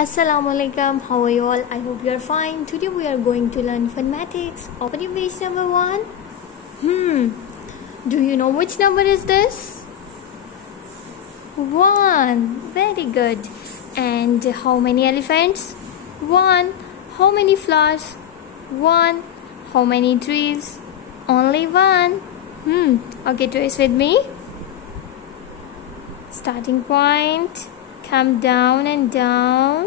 Assalamualaikum, how are you all? I hope you are fine. Today we are going to learn phonetics. Open your page number 1. Do you know which number is this? 1. Very good. And how many elephants? 1. How many flowers? 1. How many trees? Only 1. Okay, trace with me. Starting point. Come down and down.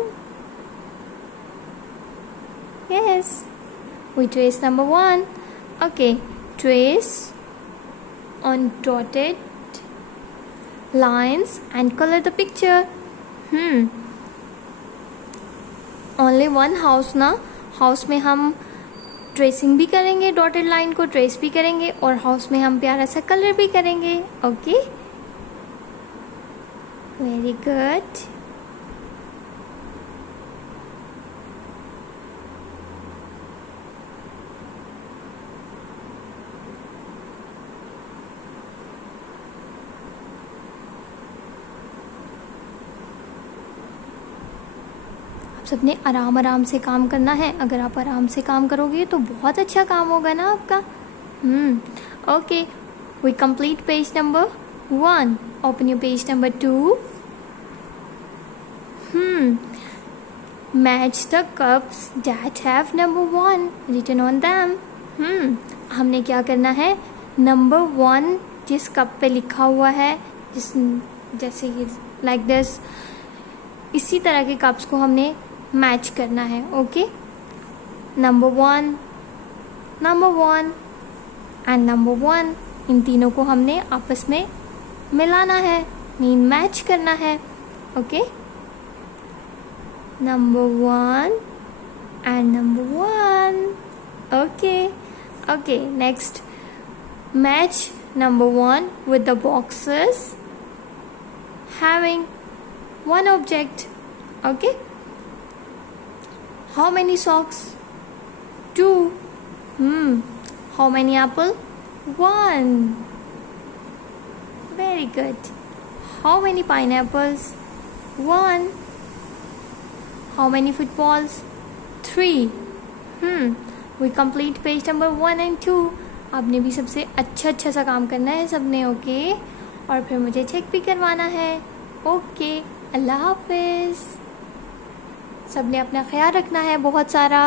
Yes, we trace number 1. Okay, trace on dotted lines and color the picture. Only one house ना, house में हम tracing भी करेंगे, dotted line को trace भी करेंगे और house में हम प्यारा सा कलर भी करेंगे. Okay, very good. सबने आराम आराम से काम करना है. अगर आप आराम से काम करोगे तो बहुत अच्छा काम होगा ना आपका. Okay, we complete page number 1. Open your page number 2. Match the cups that have number 1 written on them. हमने क्या करना है, नंबर 1 जिस कप पे लिखा हुआ है, जैसे ये लाइक दिस, इसी तरह के कप्स को हमने मैच करना है. ओके, नंबर 1 एंड नंबर 1, इन तीनों को हमने आपस में मिलाना है, मीन मैच करना है. Okay, number 1 and number 1. Okay, next, match number 1 with the boxes having one object. Okay, how many socks? 2. How many apple? 1. Very good. How many pineapples? 1. How many footballs? 3. We complete page number 1 and 2. आपने भी सबसे अच्छा सा काम करना है सबने. Okay, और फिर मुझे चेक भी करवाना है. ओके, अल्लाह हाफिज़. सबने अपना ख्याल रखना है बहुत सारा.